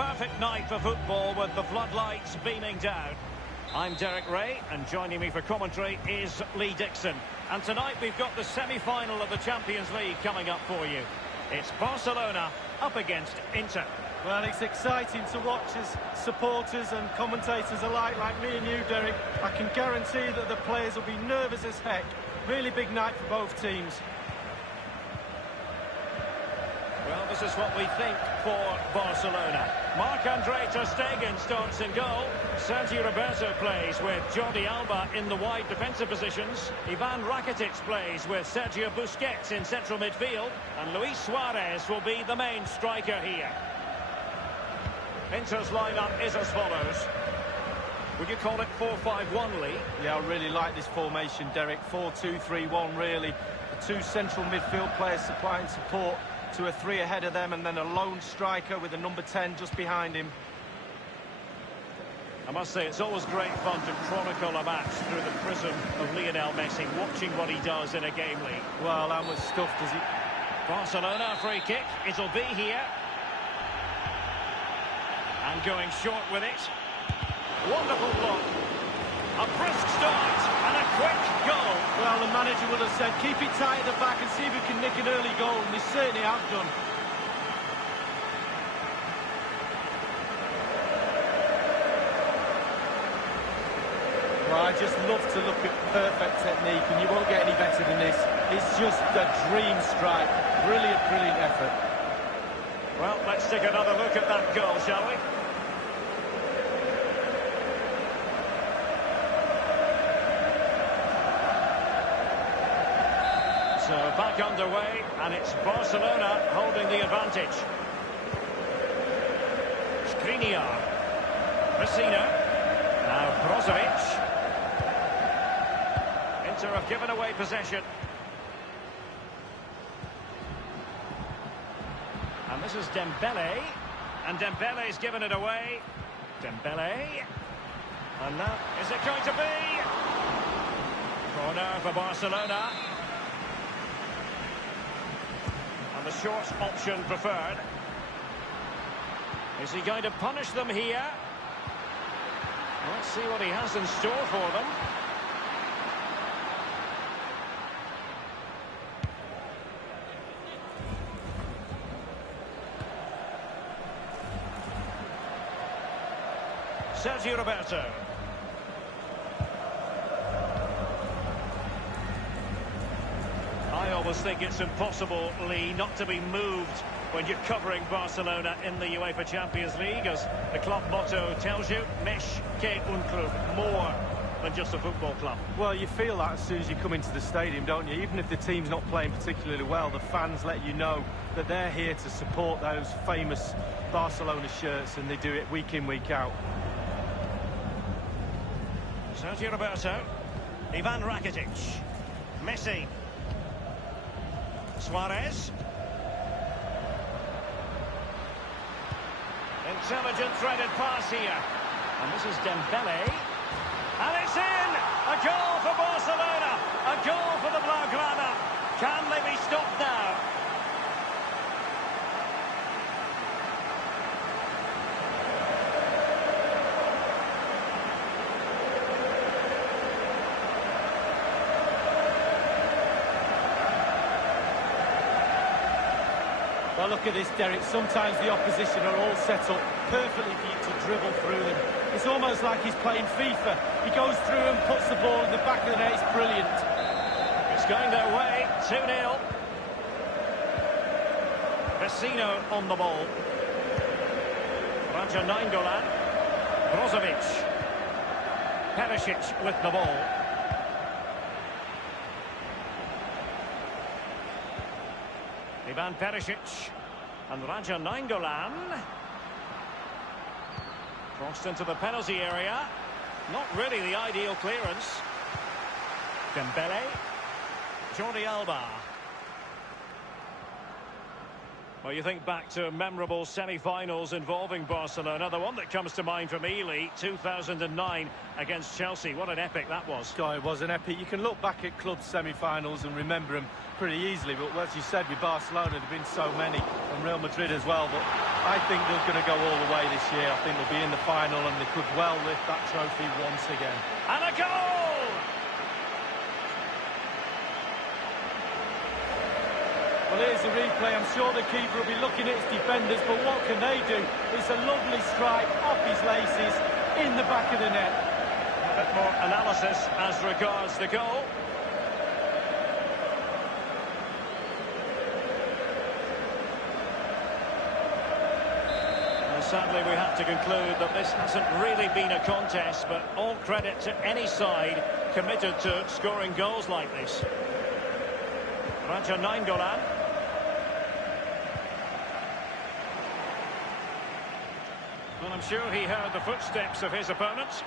perfect night for football with the floodlights beaming down. I'm Derek Ray, and joining me for commentary is Lee Dixon. And tonight we've got the semi-final of the Champions League coming up for you. It's Barcelona up against Inter. Well, it's exciting to watch as supporters and commentators alike, like me and you, Derek. I can guarantee that the players will be nervous as heck. Really big night for both teams. Well, this is what we think for Barcelona. Marc-Andre ter Stegen starts in goal. Sergio Roberto plays with Jordi Alba in the wide defensive positions. Ivan Rakitic plays with Sergio Busquets in central midfield. And Luis Suarez will be the main striker here. Inter's lineup is as follows. Would you call it 4-5-1, Lee? Yeah, I really like this formation, Derek. 4-2-3-1, really. The two central midfield players supplying support to a three ahead of them, and then a lone striker with a number 10 just behind him. I must say, it's always great fun to chronicle a match through the prism of Lionel Messi, watching what he does in a game, Lee. Well, how much stuff does he... Barcelona, free kick. It'll be here. And going short with it. Wonderful block. A brisk start and a quick goal. Well, the manager would have said, keep it tight at the back and see if we can nick an early goal, and they certainly have done. Well, I just love to look at perfect technique, and you won't get any better than this. It's just a dream strike. Brilliant, brilliant effort. Well, let's take another look at that goal, shall we? So back underway, and it's Barcelona holding the advantage. Skriniar. Vecino. Now Brozovic. Inter have given away possession. And this is Dembele. And Dembele's given it away. Dembele. And now, is it going to be? Corner for Barcelona. And the short option preferred. Is he going to punish them here? Let's see what he has in store for them. Sergio Roberto. I always think it's impossible, Lee, not to be moved when you're covering Barcelona in the UEFA Champions League, as the club motto tells you, Mesh que un club, more than just a football club. Well, you feel that as soon as you come into the stadium, don't you? Even if the team's not playing particularly well, the fans let you know that they're here to support those famous Barcelona shirts, and they do it week in, week out. Sergio Roberto, Ivan Rakitic, Messi, Suarez. Intelligent threaded pass here. And this is Dembele. And it's in! A goal for Barcelona! A goal for the Blaugrana! Can they be stopped now? Well, look at this, Derek. Sometimes the opposition are all set up perfectly for you to dribble through them. It's almost like he's playing FIFA. He goes through and puts the ball in the back of the net. It's brilliant. It's going their way. 2-0. Vecino on the ball. Raja Nainggolan. Brozovic. Perisic with the ball. Ivan Perisic and Raja Nainggolan. Crossed into the penalty area. Not really the ideal clearance. Dembele. Jordi Alba. Well, you think back to memorable semi-finals involving Barcelona. The one that comes to mind for me, Lee, 2009 against Chelsea. What an epic that was. God, it was an epic. You can look back at club semi-finals and remember them pretty easily. But as you said, with Barcelona, there have been so many, and Real Madrid as well. But I think they're going to go all the way this year. I think they'll be in the final and they could well lift that trophy once again. And a goal! Well, here's the replay. I'm sure the keeper will be looking at his defenders, but what can they do? It's a lovely strike off his laces in the back of the net. A bit more analysis as regards the goal. Well, sadly, we have to conclude that this hasn't really been a contest, but all credit to any side committed to scoring goals like this. Raja Nainggolan. Well, I'm sure he heard the footsteps of his opponent.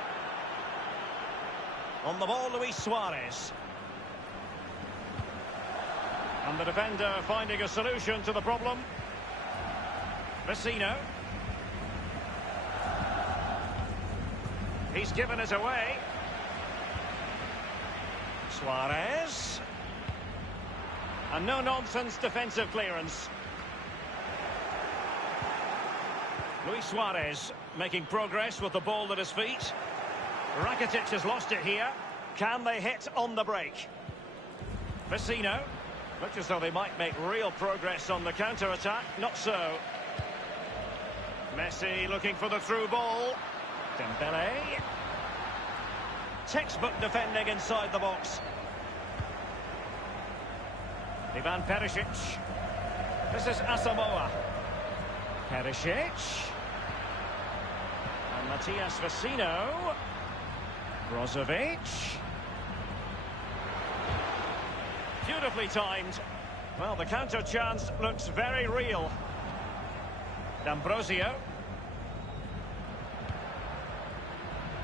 On the ball, Luis Suarez. And the defender finding a solution to the problem. Vecino. He's given it away. Suarez. And no-nonsense defensive clearance. Luis Suarez making progress with the ball at his feet. Rakitic has lost it here. Can they hit on the break? Vecino. Looks as though they might make real progress on the counter-attack. Not so. Messi looking for the through ball. Dembele. Textbook defending inside the box. Ivan Perisic. This is Asamoah. Perisic. And Matias Vecino. Brozovic. Beautifully timed. Well, the counter chance looks very real. D'Ambrosio.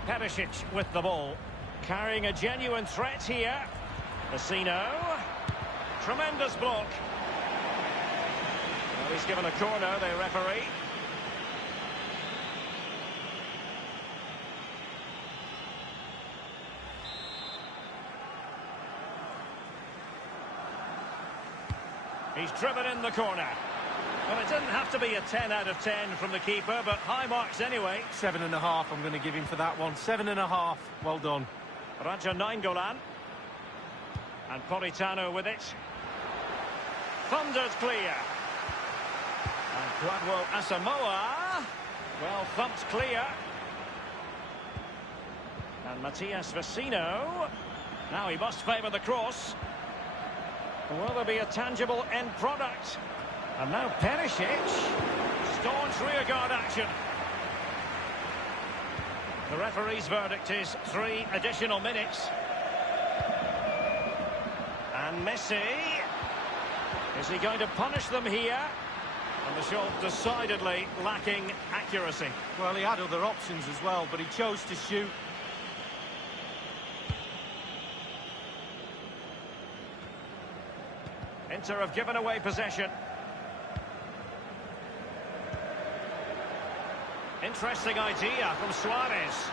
Perisic with the ball. Carrying a genuine threat here. Vecino. Tremendous block. Well, he's given a corner, the referee. He's driven in the corner. Well, it didn't have to be a 10 out of 10 from the keeper, but high marks anyway. 7.5 I'm going to give him for that one. 7.5. Well done. Raja Nainggolan. And Politano with it. Thundered clear. And Kwadwo Asamoah. Well, thumped clear. And Matias Vecino. Now he must favour the cross. Will there be a tangible end product? And now Perisic. Staunch rearguard action. The referee's verdict is 3 additional minutes. And Messi. Is he going to punish them here? And the shot decidedly lacking accuracy. Well, he had other options as well, but he chose to shoot. Inter have given away possession. Interesting idea from Suarez.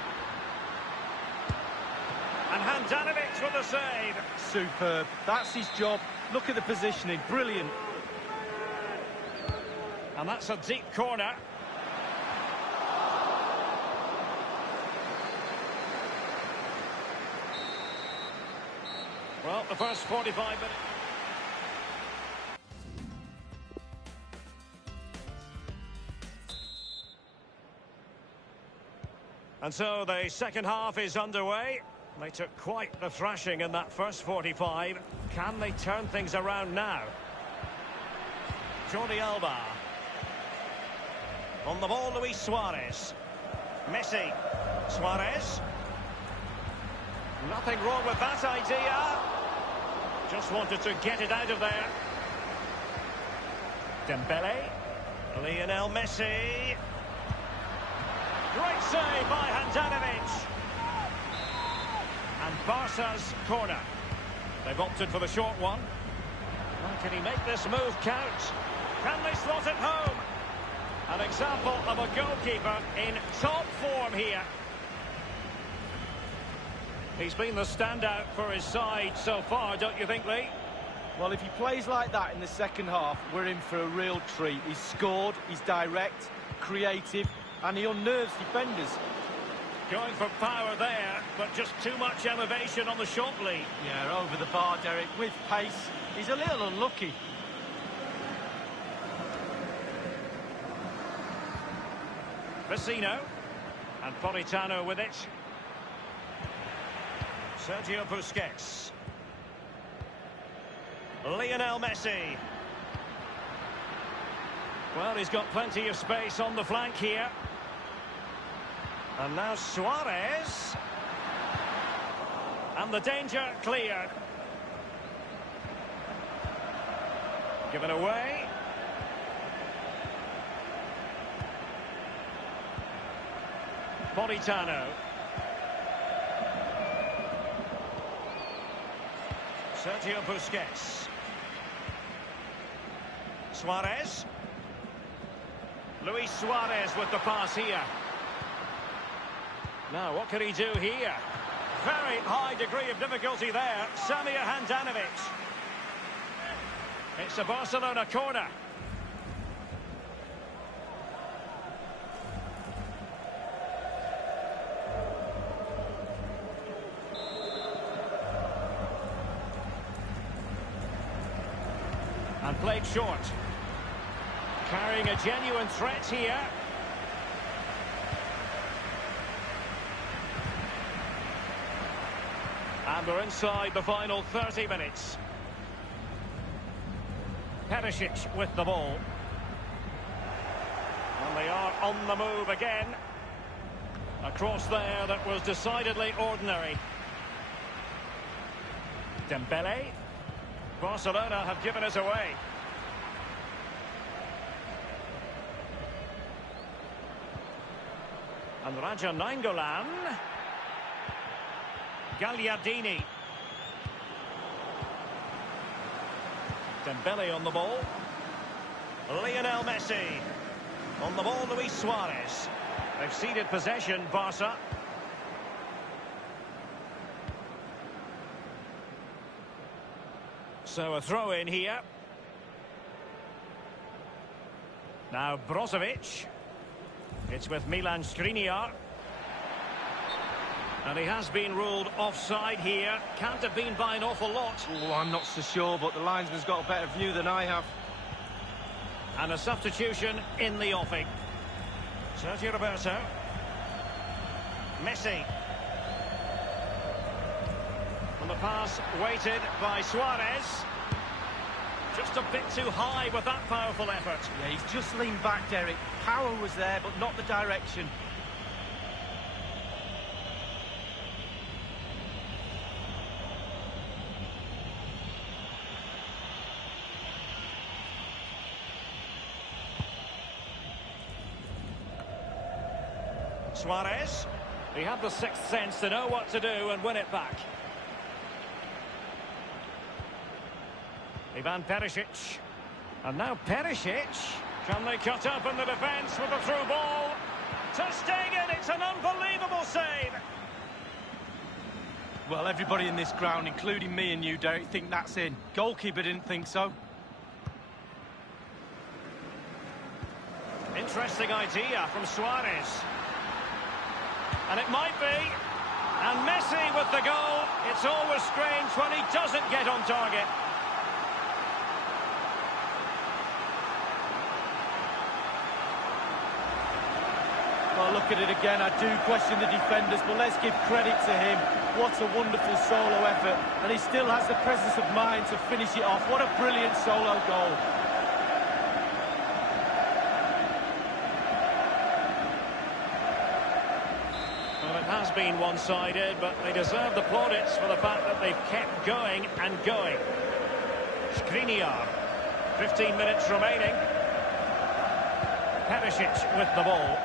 And Handanovic with the save. Superb. That's his job. Look at the positioning. Brilliant. And that's a deep corner. Well, the first 45 minutes. And so the second half is underway. They took quite the thrashing in that first 45. Can they turn things around now? Jordi Alba. On the ball, Luis Suarez. Messi. Suarez. Nothing wrong with that idea. Just wanted to get it out of there. Dembele. Lionel Messi. Great save by Handanovic. And Barca's corner. They've opted for the short one. Well, can he make this move count? Can they slot it home? An example of a goalkeeper in top form here. He's been the standout for his side so far, don't you think, Lee? Well, if he plays like that in the second half, we're in for a real treat. He's scored, he's direct, creative, and he unnerves defenders. Going for power there, but just too much elevation on the short lead. Yeah, over the bar, Derek, with pace. He's a little unlucky. Vecino. And Politano with it. Sergio Busquets. Lionel Messi. Well, he's got plenty of space on the flank here. And now Suarez. And the danger cleared. Given away. Politano. Sergio Busquets. Suarez. Luis Suarez with the pass here. Now, what can he do here? Very high degree of difficulty there. Samir Handanovic. It's a Barcelona corner. And played short. Carrying a genuine threat here. And we're inside the final 30 minutes. Perisic with the ball. And they are on the move again. A cross there that was decidedly ordinary. Dembele. Barcelona have given us away. And Raja Nainggolan. Gagliardini. Dembele on the ball. Lionel Messi. On the ball, Luis Suarez. They've ceded possession, Barca. So a throw in here. Now Brozovic. It's with Milan Skriniar. And he has been ruled offside here. Can't have been by an awful lot. Oh, I'm not so sure, but the linesman's got a better view than I have. And a substitution in the offing. Sergio Roberto. Messi. And the pass weighted by Suarez. Just a bit too high with that powerful effort. Yeah, he's just leaned back, Derek. Power was there, but not the direction. Suarez. He had the sixth sense to know what to do and win it back. Ivan Perisic. And now Perisic. Can they cut up in the defence with a through ball? Ter Stegen, it's an unbelievable save. Well, everybody in this ground, including me and you, Derek, think that's in. Goalkeeper didn't think so. Interesting idea from Suarez. And it might be. And Messi with the goal. It's always strange when he doesn't get on target. Well, look at it again. I do question the defenders, but let's give credit to him. What a wonderful solo effort. And he still has the presence of mind to finish it off. What a brilliant solo goal. Well, it has been one-sided, but they deserve the plaudits for the fact that they've kept going and going. Skriniar. 15 minutes remaining. Perisic with the ball.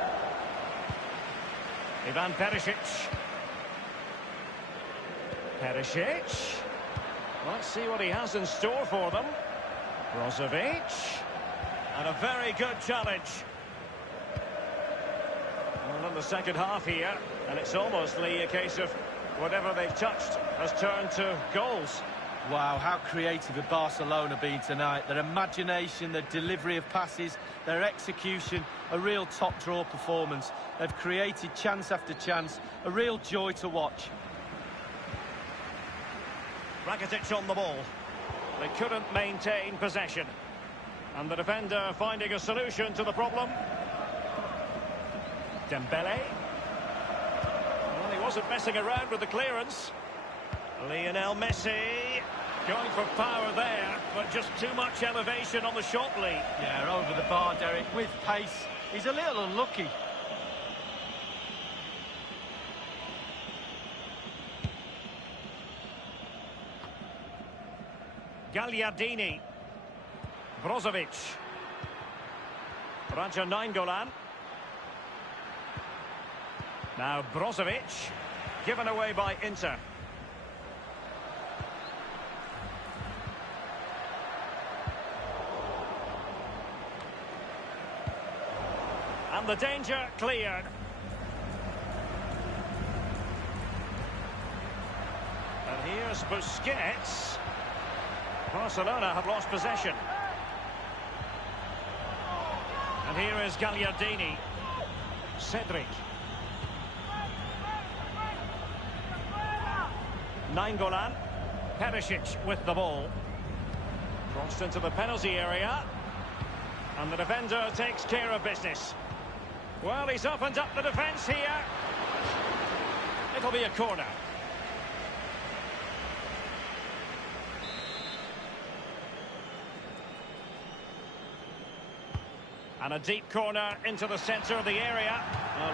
Ivan Perisic. Perisic. Let's see what he has in store for them. Brozovic. And a very good challenge. Well, in the second half here, and it's almost a case of whatever they've touched has turned to goals. Wow, how creative have Barcelona been tonight. Their imagination, their delivery of passes, their execution, a real top-draw performance. They've created chance after chance, a real joy to watch. Rakitic on the ball. They couldn't maintain possession. And the defender finding a solution to the problem. Dembele. Well, he wasn't messing around with the clearance. Lionel Messi going for power there, but just too much elevation on the shot lead. Yeah, over the bar, Derek, with pace. He's a little unlucky. Gagliardini. Brozovic. Raja Nainggolan. Now Brozovic. Given away by Inter. And the danger cleared. And here's Busquets. Barcelona have lost possession. And here is Gagliardini. Cedric. Nainggolan. Perisic with the ball. Crossed into the penalty area. And the defender takes care of business. Well, he's opened up the defence here. It'll be a corner. And a deep corner into the centre of the area.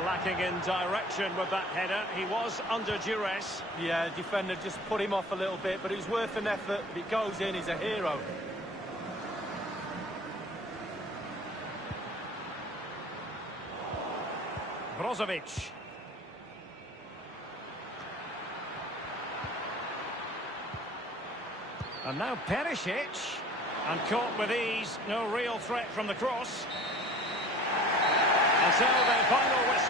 Lacking in direction with that header. He was under duress. Yeah, the defender just put him off a little bit, but it was worth an effort. If it goes in, he's a hero. Brozovic. And now Perisic. And caught with ease. No real threat from the cross. And so the final whistle.